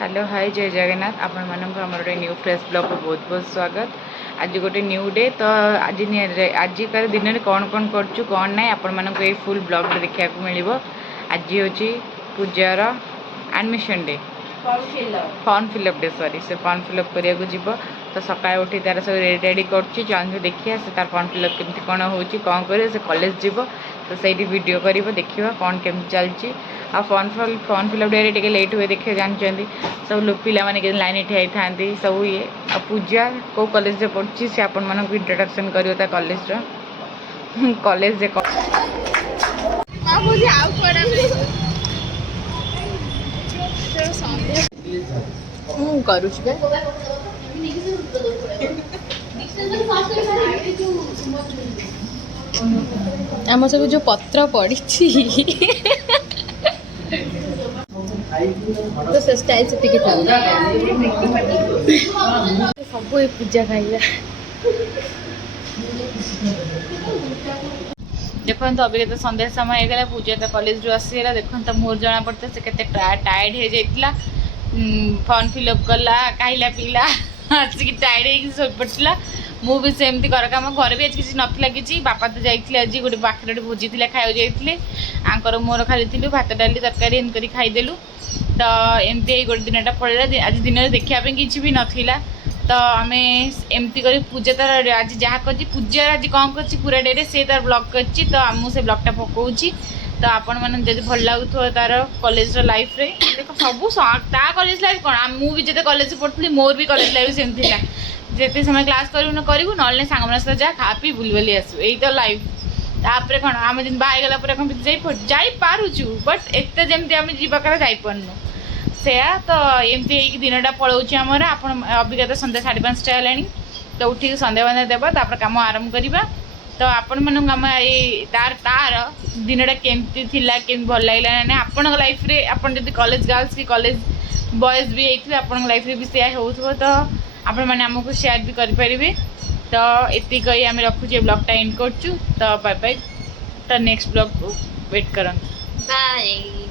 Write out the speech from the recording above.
Hello hi जय जगन्नाथ आपण मानक हमर गोटे न्यू फ्रेश ब्लॉग को बहुत बहुत स्वागत। आज गोटे न्यू डे तो आजिकार दिन में कौन कौन करूँ कौन ना आपण मानक ये फुल ब्लॉग रे देखा मिल। आज हूँ पूजार admission day form fill up day sorry से फॉर्म फिलअप करने जीव तो सकाळ उठी तार सब रेडी कर देखिए से तार फॉर्म फिलअप केमती कौन हो कौन कर से कॉलेज जीव तो सही वीडियो कर देखा कौन केमती चलती आ फॉर्म फिलअप डे टे लेट हुए देखिए जानते सब पे लाइन ठिया था सब ये आ पूजा कौ कॉलेज पढ़ी से आपण मानक इंट्रोडक्शन कर कॉलेज कॉलेज आम सब जो पत्र पड़ी तो से स्टाइल से सब पूजा खाइला देखो तो अभी संध्या समय होगा पूजा तो कॉलेज रू आसीगला देखो तो मोर जना पड़ता से केते टायर्ड हो जाइला फॉर्म फिलअप कला खाइला पीला आसिक टायर्ड हो पड़ता मु भी सेमती घर कम घर भी आज किसी नाला कि बापा तो जाइए आज गोटे पाखे गोटे भोजी खाई जाइए आंकर मोर खाली थी भात डाली तरकारी एमती खाईदेलु तो एमती गोटे दिन पड़ेगा आज दिन में देखापी किसी भी नाला तो आम एमती कर पूजा तार आज जहाँ कर पूजा आज कौन कर पूरा डे से तार ब्लॉग कर तो आम से ब्लॉगटा पकाऊँगी तो आपण मैंने जब भल लगुव तार कॉलेज लाइफ रे देख सब कॉलेज लाइफ कौन मुझे जिते कॉलेज पढ़ी मोर भी कॉलेज लाइफ सेमती था जिते समय क्लास करूँ न करूँ ना सांग सहित जहाँ खा पी बुल बुली आसू यही तो लाइफ तापर कौन आम जिन बाहला जापु बट एत जमी आम जाकर जापरनु से तो एमती दिनटा पलाऊँ आमर आप अबिका तो सन्ध्या 5:30 है तो उठिक सन्ध्या बंधा देवा तापर कम आरंभ करवा तो आपण मन आम तार तार दिनटा केमती थिला केमती भल लगे ना आपण लाइफ रे आपण जब कॉलेज गर्ल्स कि कॉलेज बॉयज भी होते आपण लाइफ रे भी सेया हो तो आपण मैंने आमको शेयर भी करें तो ये कही आम रखुचे ब्लॉगटा एंड करचु तो बाय बाय तो नेक्स्ट ब्लॉग को वेट करन बाय।